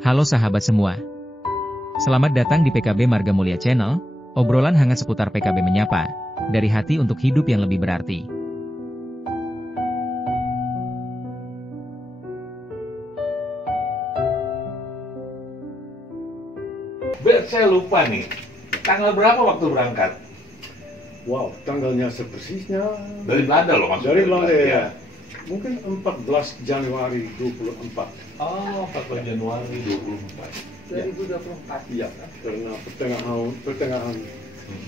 Halo sahabat semua. Selamat datang di PKB Marga Mulia Channel, obrolan hangat seputar PKB menyapa, dari hati untuk hidup yang lebih berarti. Saya lupa nih, tanggal berapa waktu berangkat? Wow, tanggalnya sepersisnya Dari Belanda loh maksudnya. dari Belanda ya. Mungkin 14 Januari 24. Oh, 14 Januari 24. 2024. Iya, karena pertengahan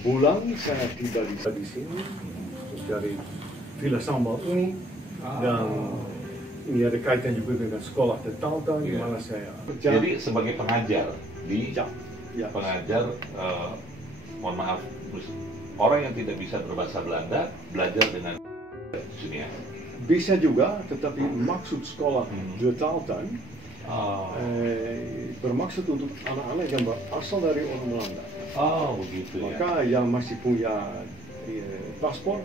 bulan saya tiba di sini dari Villa Sambal ini dan ini ada kaitan juga dengan sekolah Tetauta di mana saya kerja. Jadi sebagai pengajar di Ya, pengajar, mohon maaf, orang yang tidak bisa berbahasa Belanda belajar dengan sini ya. bisa juga, tetapi maksud sekolah Tetauta bermaksud untuk anak-anak yang berasal dari orang Belanda. Oh begitu ya. Maka yang masih punya paspor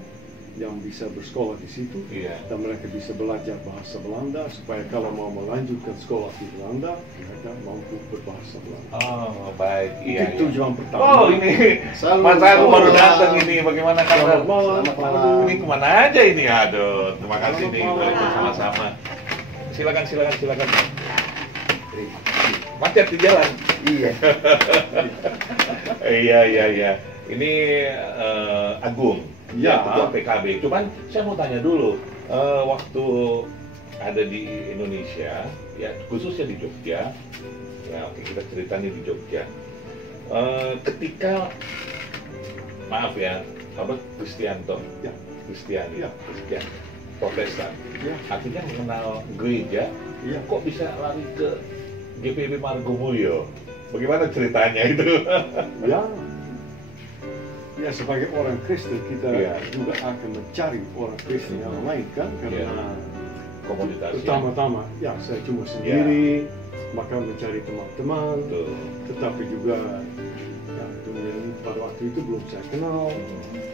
yang bisa bersekolah di situ dan mereka bisa belajar bahasa Belanda supaya kalau mau melanjutkan sekolah di Belanda mereka mampu berbahasa Belanda. Oh baik, iya. Itu tujuan pertama. Oh ini, Mas aku baru datang ini. Bagaimana kabar? Selamat malam. Ini kemana aja ini? Aduh, terima kasih nih boleh bersama-sama. Silakan. Macet di jalan. Iya. Iya. Ini Agung. Ya. Ketua PKB. Cuman saya mau tanya dulu, waktu ada di Indonesia, ya khususnya di Jogja, ya oke kita cerita nih di Jogja. Ketika, maaf ya, Bapak Kristianto, Ya. Kristian, Ya. Kristian, Protestan, Ya. artinya mengenal gereja, Iya. kok bisa lari ke GPIB Margomulyo? Bagaimana ceritanya itu? Ya, sebagai orang Kristen kita juga akan mencari orang Kristen yang lain kan, karena Komunitas. pertama-tama ya saya cuma sendiri, maka mencari teman-teman, tetapi juga ya dunia ini pada waktu itu belum saya kenal,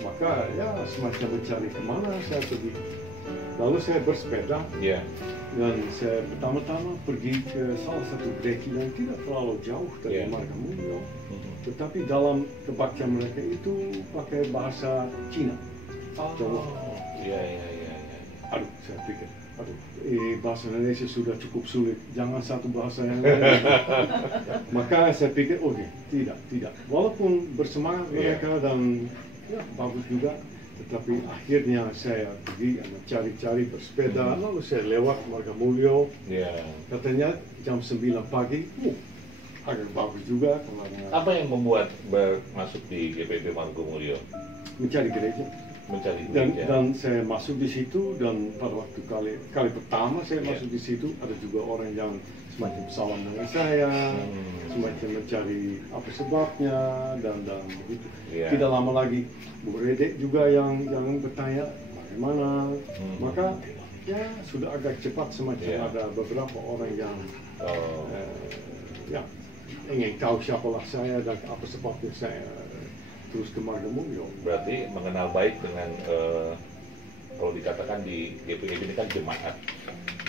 maka ya semacam mencari kemana saya pergi. Lalu saya bersepeda dan saya pertama-tama pergi ke salah satu gereja yang tidak terlalu jauh dari Margomulyo, tetapi dalam kebaktian mereka itu pakai bahasa Cina. Iya. Aduh, saya pikir, bahasa Indonesia sudah cukup sulit, jangan satu bahasa yang lain. Maka saya pikir, oke, tidak. Walaupun bersemangat mereka dan ya bagus juga, tetapi akhirnya saya pergi mencari-cari bersepeda, lalu saya lewat Margomulyo. Katanya jam 9 pagi, agak bagus juga. Apa yang membuat masuk di GPIB Margomulyo? Mencari gereja. Dan saya masuk di situ, dan pada waktu kali pertama saya masuk di situ ada juga orang yang semacam salam dengan saya, semacam mencari apa sebabnya dan begitu. Tidak lama lagi Bu Redek juga yang bertanya bagaimana, maka ya sudah agak cepat semacam ada beberapa orang yang ingin tahu siapalah saya dan apa sebabnya saya terus ke Margomulyo. Berarti mengenal baik dengan kalau dikatakan di GPIB ini kan jemaat,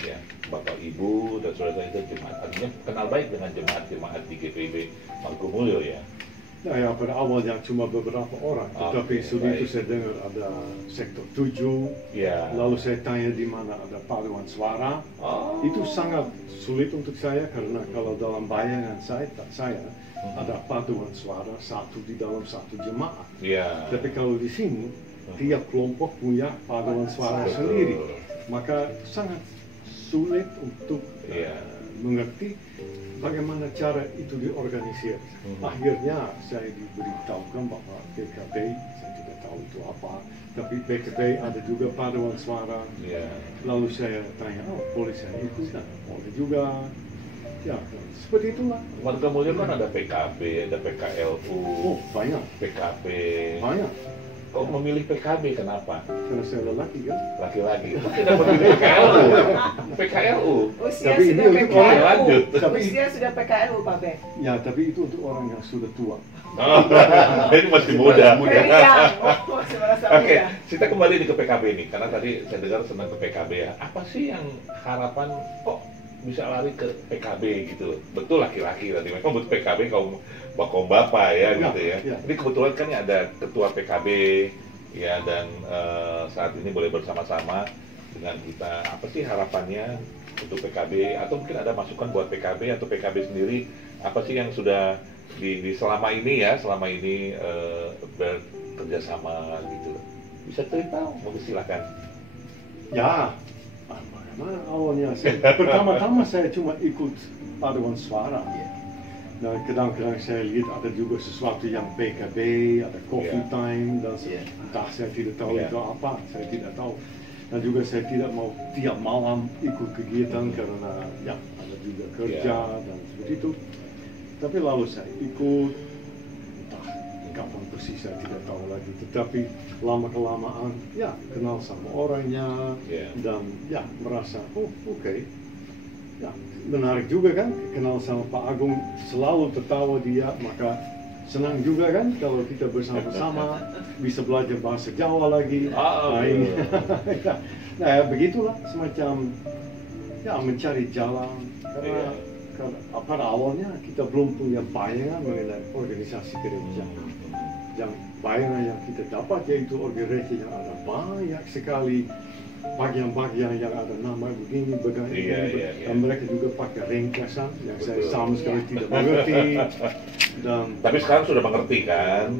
ya Bapak Ibu dan saudara itu jemaat. Artinya kenal baik dengan jemaat di GPIB Margomulyo ya. Nah ya pada awalnya cuma beberapa orang, tetapi sudah itu saya dengar ada sektor 7, lalu saya tanya di mana ada paduan suara. Itu sangat sulit untuk saya karena kalau dalam bayangan saya ada paduan suara satu di dalam satu jemaat. Tapi kalau di sini tiap kelompok punya paduan suara sendiri, maka sangat sulit untuk mengerti bagaimana cara itu diorganisir. Akhirnya saya diberitahukan bahwa PKB, saya tidak tahu itu apa, tapi PKB ada juga paduan suara. Lalu saya tanya, boleh saya ikut? Boleh juga. Ya, seperti itulah. Margomulyo kan ada PKB, ada PKLU, banyak. PKB. Banyak. Kok memilih PKB, kenapa? Karena saya lelaki kan? Laki-laki. Kok tidak memilih PKLU? Usia Tapi sudah ini untuk orang PKLU. lanjut. Usia sudah PKLU, Pak Bek. Ya, tapi itu untuk orang yang sudah tua. Ini masih muda. Oke, Oke, kita kembali ke PKB nih, karena tadi saya dengar senang ke PKB ya. Apa sih yang harapan kok bisa lari ke PKB gitu. Betul laki-laki tadi, memang butuh PKB kaum bapak ya gitu ya. Ini kebetulan kan ada ketua PKB ya, dan saat ini boleh bersama-sama dengan kita. Apa sih harapannya untuk PKB, atau mungkin ada masukan buat PKB atau PKB sendiri, apa sih yang sudah di selama ini bekerja sama gitu. Bisa cerita, mungkin silakan. Ya, bagaimana awalnya pertama-tama saya cuma ikut paduan suara. Nah, kadang-kadang saya lihat ada juga sesuatu yang PKB, ada coffee time, dan entah saya tidak tahu itu apa, saya tidak tahu. Dan juga saya tidak mau tiap malam ikut kegiatan karena ya ada juga kerja dan seperti itu. Tapi lalu saya ikut, entah kapan persis saya tidak tahu lagi. Tetapi lama-kelamaan ya kenal sama orangnya dan ya merasa oke. Ya, menarik juga kan, kenal sama Pak Agung, selalu tertawa dia, maka senang juga kan kalau kita bersama-sama bisa belajar bahasa Jawa lagi. Nah, ya, begitulah semacam ya mencari jalan, karena pada awalnya kita belum punya bayangan mengenai organisasi gereja. Yang bayangan yang kita dapat yaitu organisasi yang ada banyak sekali bagian-bagian yang ada nama begini, dan mereka juga pakai ringkasan yang saya sama sekali tidak mengerti. Dan tapi sekarang sudah mengerti kan?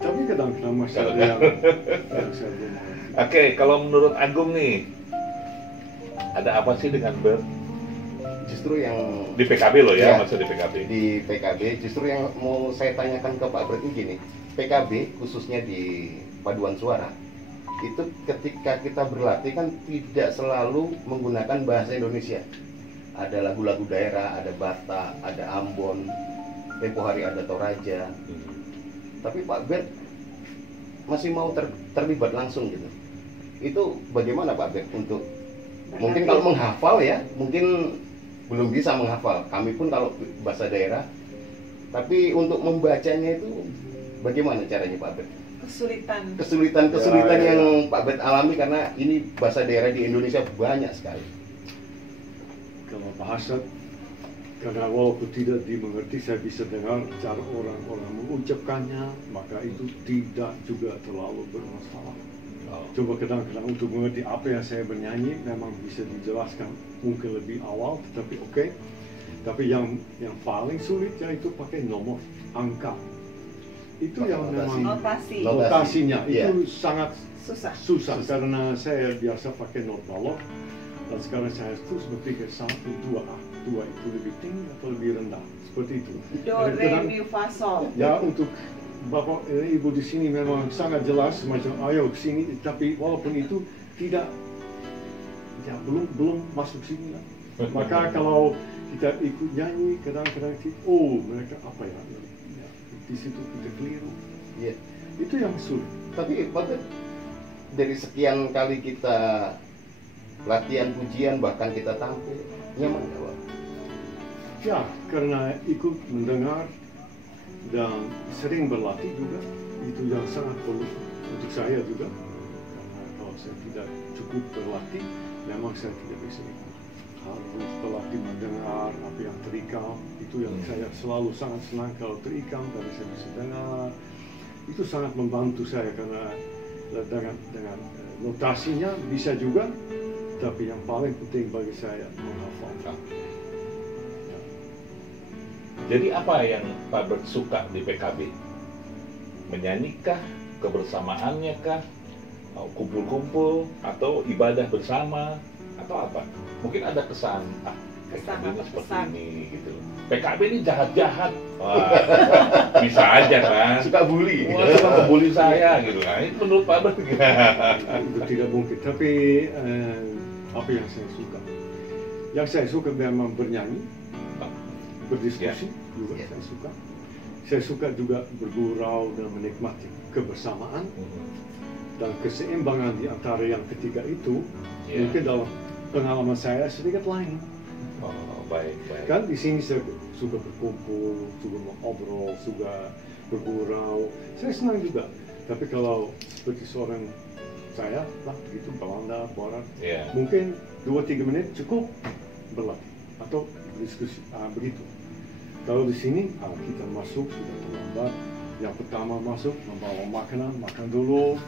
Tapi kadang-kadang masih ada yang saya belum mengerti. Oke, kalau menurut Agung nih, ada apa sih dengan BER? Justru yang di PKB loh ya, maksud di PKB. Di PKB, justru yang mau saya tanyakan ke Pak Bert ini gini, PKB khususnya di paduan suara, itu ketika kita berlatih kan tidak selalu menggunakan bahasa Indonesia. Ada lagu-lagu daerah, ada Batak, ada Ambon, tempo hari ada Toraja. Tapi Pak Bert masih mau terlibat langsung gitu. Itu bagaimana Pak Bert untuk mungkin kalau menghafal ya, mungkin belum bisa menghafal. Kami pun kalau bahasa daerah, tapi untuk membacanya itu bagaimana caranya Pak Bert? Kesulitan yang Pak Bert alami karena ini bahasa daerah di Indonesia banyak sekali. Kalau bahasa, karena walaupun tidak dimengerti, saya bisa dengar cara orang-orang mengucapkannya, maka itu tidak juga terlalu bermasalah. Coba kadang-kadang untuk mengerti apa yang saya bernyanyi memang bisa dijelaskan mungkin lebih awal, tetapi oke. Tapi yang paling sulit yaitu pakai nomor, angka. Itu yang memang notasinya itu sangat susah karena saya biasa pakai not balok, dan sekarang saya terus berpikir 1, 2 itu lebih tinggi atau lebih rendah, seperti itu. Do, re, mi, fa, sol. Ya, untuk Bapak Ibu di sini memang sangat jelas macam ayo ke sini, tapi walaupun itu tidak, ya belum masuk sini lah. Maka kalau kita ikut nyanyi kadang-kadang mereka apa ya? Di situ kita keliru. Iya. Itu yang sulit. Tapi Pak, dari sekian kali kita latihan pujian bahkan kita tampil, nyaman nggak Pak? Ya, karena ikut mendengar dan sering berlatih juga, itu yang sangat perlu untuk saya juga. Karena kalau saya tidak cukup berlatih, memang saya tidak bisa ikut. Harus berlatih mendengar apa yang terikam. Itu yang saya selalu sangat senang kalau terikam, karena saya bisa dengar. Itu sangat membantu saya karena dengan notasinya bisa juga, tapi yang paling penting bagi saya menghafal. Ya. Jadi apa yang Pak Bert suka di PKB? Menyanyi-kah? Kebersamaannya kah? Kumpul-kumpul? Atau ibadah bersama? Atau apa? Mungkin ada kesan, PKB ini seperti ini gitu. PKB ini jahat-jahat. Bisa aja kan. Suka bully. Suka ngebully saya gitu kan. Itu menurut Pak Bert. Itu tidak mungkin. Tapi apa yang saya suka? Yang saya suka memang bernyanyi, berdiskusi juga saya suka. Saya suka juga bergurau dan menikmati kebersamaan dan keseimbangan di antara yang ketiga itu. Mungkin dalam pengalaman saya sedikit lain. Baik. Kan di sini saya suka berkumpul, suka ngobrol, suka bergurau. Saya senang juga. Tapi kalau seperti seorang saya lah begitu Belanda, Barat, mungkin 2-3 menit cukup berlatih. atau diskusi begitu. Kalau di sini kita masuk sudah terlambat. Yang pertama masuk membawa makanan, makan dulu.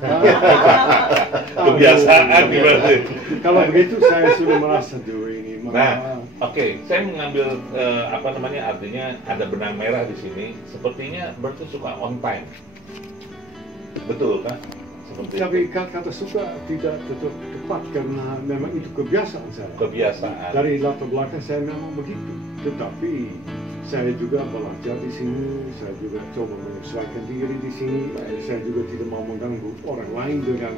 Kebiasaan berarti. Kalau begitu saya sudah merasa ini. Nah, oke, saya mengambil artinya ada benang merah di sini. Sepertinya berarti suka on time. Betul kan? Tapi kata suka tidak tetap tepat karena memang itu kebiasaan saya. Kebiasaan. Dari latar belakang saya memang begitu. Tetapi saya juga belajar di sini, saya juga coba menyesuaikan diri di sini. Saya juga tidak mau mengganggu orang lain dengan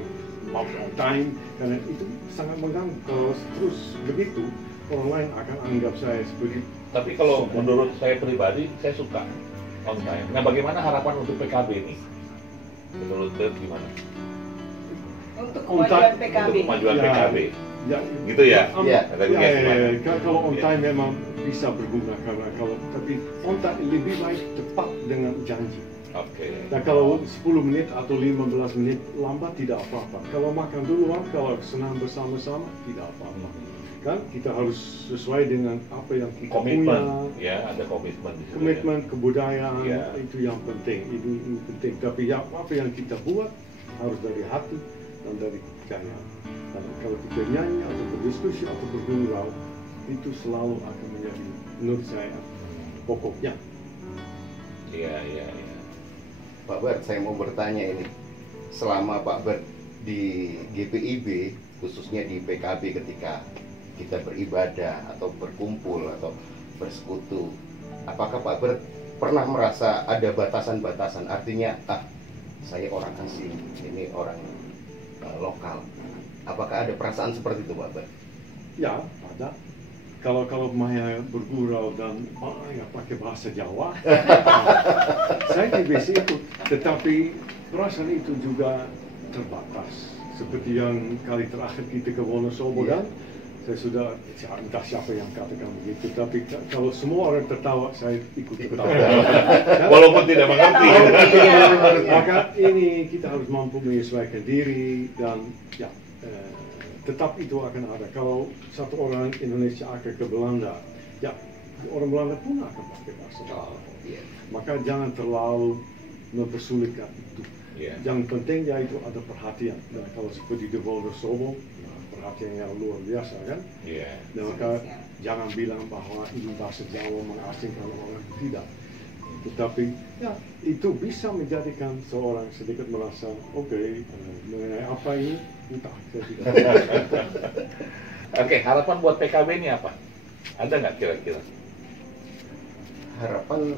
on time karena itu sangat mengganggu. Kalau terus begitu, orang lain akan anggap saya seperti. Tapi kalau menurut saya pribadi, saya suka on time. Nah, bagaimana harapan untuk PKB ini? Menurut Bert gimana? Untuk kemajuan PKB. Untuk kemajuan PKB. Ya, gitu ya? Iya. Kalau on time memang bisa berguna karena tapi on time lebih baik tepat dengan janji. Oke. Nah, kalau 10 menit atau 15 menit lambat tidak apa-apa. Kalau makan duluan, kalau senang bersama-sama tidak apa-apa. Kan kita harus sesuai dengan apa yang kita Komitmen, punya. ya ada komitmen di situ. Komitmen kebudayaan itu yang penting. Itu penting. Tapi apa yang kita buat harus dari hati dan dari kepercayaan. Dan kalau kita nyanyi atau berdiskusi atau bergurau, itu selalu akan menjadi menurut saya pokoknya. Iya. Pak Bert, saya mau bertanya ini. Selama Pak Bert di GPIB, khususnya di PKB ketika kita beribadah atau berkumpul atau bersekutu, apakah Pak Bert pernah merasa ada batasan-batasan? Artinya, saya orang asing, ini orang lokal. Apakah ada perasaan seperti itu, Pak Bert? Ya, ada. Kalau Maya bergurau dan pakai bahasa Jawa, saya bisa ikut. Tetapi perasaan itu juga terbatas. Seperti yang kali terakhir kita ke Wonosobo kan, saya sudah entah siapa yang katakan begitu. Tapi kalau semua orang tertawa, saya ikut tertawa. Walaupun tidak mengerti. Maka ini kita harus mampu menyesuaikan diri dan tetap itu akan ada. Kalau satu orang Indonesia akan ke Belanda, orang Belanda pun akan pakai bahasa Jawa. Maka jangan terlalu mempersulitkan itu. Yang penting itu ada perhatian. Dan kalau seperti di Wonosobo, perhatian yang luar biasa kan. Dan maka jangan bilang bahwa ini bahasa Jawa mengasingkan orang, tidak. Tetapi itu bisa menjadikan seorang sedikit merasa mengenai apa ini entah. Oke, harapan buat PKB ini apa? Ada nggak kira-kira? Harapan,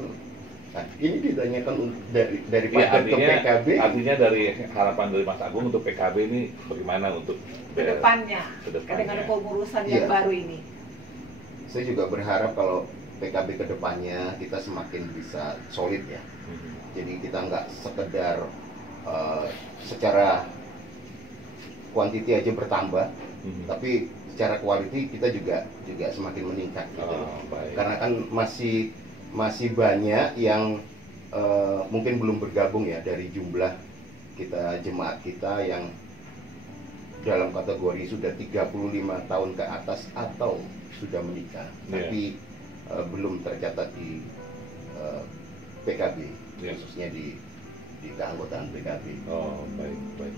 ini ditanyakan dari Pak Bert ke PKB. Artinya dari harapan dari Mas Agung untuk PKB ini bagaimana untuk kedepannya. Kadang-kadang pengurusan yang baru ini. Saya juga berharap kalau PKB kedepannya kita semakin bisa solid ya. Jadi kita nggak sekedar secara kuantiti aja bertambah, tapi secara quality kita juga semakin meningkat gitu. Karena kan masih banyak yang mungkin belum bergabung ya dari jumlah kita jemaat kita yang dalam kategori sudah 35 tahun ke atas atau sudah menikah, tapi belum tercatat di PKB, khususnya di keanggotaan PKB. Baik.